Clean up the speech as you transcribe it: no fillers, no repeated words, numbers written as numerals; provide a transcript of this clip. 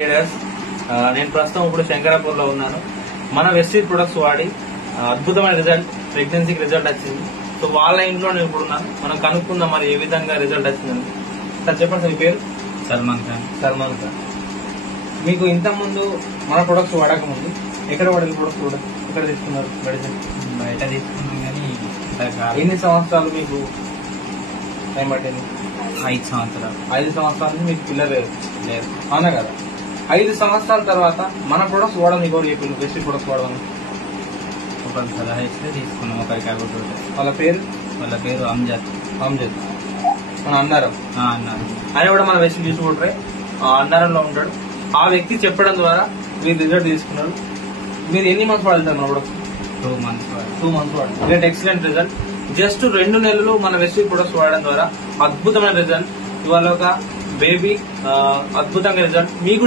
నేను ప్రస్తుతం ఇప్పుడు శంకరాపూర్ లో ఉన్నాను. మన వెస్టీజ్ ప్రొడక్ట్స్ వాడి అద్భుతమైన రిజల్ట్, ప్రెగ్నెన్సీకి రిజల్ట్ వచ్చింది. సో వాళ్ళ ఇంట్లో నేను ఇప్పుడు ఉన్నాను. మనం కనుక్కుందాం మరి ఏ విధంగా రిజల్ట్ వచ్చిందని. సార్ చెప్పండి సార్, మీ పేరు? సల్మాన్ ఖాన్. సల్మాన్ ఖాన్. మీకు ఇంత ముందు మన ప్రొడక్ట్స్ వాడక ముందు ఎక్కడ వాడాలి ప్రొడక్ట్స్ కూడా ఎక్కడ తీసుకున్నారు మెడిసిన్? బయట తీసుకున్నాం కానీ ఎన్ని సంవత్సరాలు మీకు టైం పట్టింది? 5 సంవత్సరాలు. 5 సంవత్సరాల నుంచి మీకు పిల్లలు లేదు. అవునా కదా? 5 సంవత్సరాల తర్వాత మన ప్రొడక్ట్స్ వాడడం మీకు ఎవరు చెప్పింది వెస్టీజ్ ప్రొడక్ట్స్ వాడమని? ఒకరికి సలహా ఇస్తే తీసుకున్నాం. ఒకరికి అవ్వకూడదు. వాళ్ళ పేరు అంజద్. మన అన్నారం అన్నారు. ఆయన కూడా మన వెస్టీజ్ తీసుకుంటారే అన్నారంలో ఉంటాడు. ఆ వ్యక్తి చెప్పడం ద్వారా మీరు రిజల్ట్ తీసుకున్నారు. మీరు ఎన్ని మంత్స్ వాడతారు మన ప్రొడక్ట్స్? 2 మంత్స్. 2 మంత్స్ వాడారు. Great, excellent result. జస్ట్ 2 నెలలు మన వెస్టీజ్ ప్రొడక్ట్స్ వాడడం ద్వారా అద్భుతమైన రిజల్ట్. ఇవాళ ఒక బేబీ అద్భుతంగా రిజల్ట్ మీకు